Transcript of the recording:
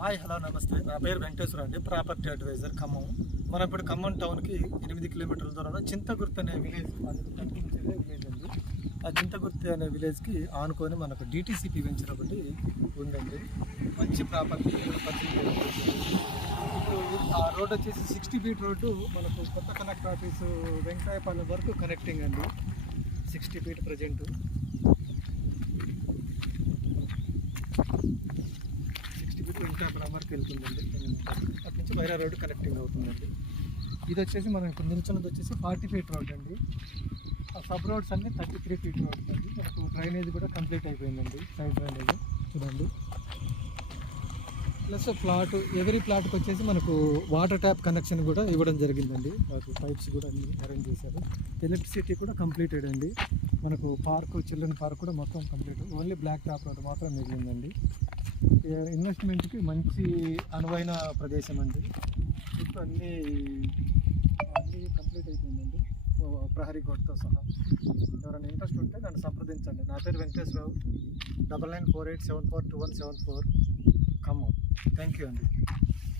Hi hello నమస్తే. నా పేరు వెంకటేశ్వర అండి. Property advisor Khammam. మనం ఇప్పుడు ఖమ్మం టౌన్కి ఎనిమిది కిలోమీటర్ల దూరంలో చింతగుర్తి అనే విలేజ్ విలేజ్ అండి ఆ చింతగుర్తి అనే విలేజ్కి ఆనుకొని మనకు డిటీసీపీ వెంచర్ ఒకటి ఉందండి. మంచి ప్రాపర్టీ ఇప్పుడు ఆ రోడ్ వచ్చేసి సిక్స్టీ ఫీట్ రోడ్డు మనకు కొత్త కనెక్ట్ ఆఫీసు వెంకటాయపాలెం వరకు కనెక్టింగ్ అండి. Sixty feet present sixty feet Venkatapuram వరకు వెళ్తుందండి. అటు నుంచి వైరా రోడ్ కనెక్టింగ్ అవుతుందండి. ఇది వచ్చేసి మనం ఇప్పుడు నిల్చున్నది వచ్చేసి ఫార్టీ ఫీట్ రోడ్ అండి. ఆ సబ్ రోడ్స్ అన్ని థర్టీ త్రీ ఫీట్ రోడ్స్ అండి. మనకు డ్రైనేజ్ కూడా కంప్లీట్ అయిపోయిందండి. సైడ్ డ్రైనేజ్ చూడండి. ప్లస్ ప్లాట్ ఎవరీ ప్లాట్కి వచ్చేసి మనకు వాటర్ ట్యాప్ కనెక్షన్ కూడా ఇవ్వడం జరిగిందండి. మాకు పైప్స్ కూడా అన్ని అరేంజ్ చేశారు. ఎలక్ట్రిసిటీ కూడా కంప్లీటెడ్ అండి. మనకు పార్క్ చిల్డ్రన్ పార్క్ కూడా మొత్తం complete. Only black top road మాత్రం మిగిలిందండి. ఇన్వెస్ట్మెంట్కి మంచి అనువైన ప్రదేశం అండి. చుట్టూ అన్నీ అన్నీ కంప్లీట్ అయిపోయిందండి. ప్రహరీ కోట్తో సహా. ఎవరైనా ఇంట్రెస్ట్ ఉంటే నన్ను సంప్రదించండి. నా పేరు Venkateswararao double nine four eight seven four two one seven four. Khammam thank you అండి.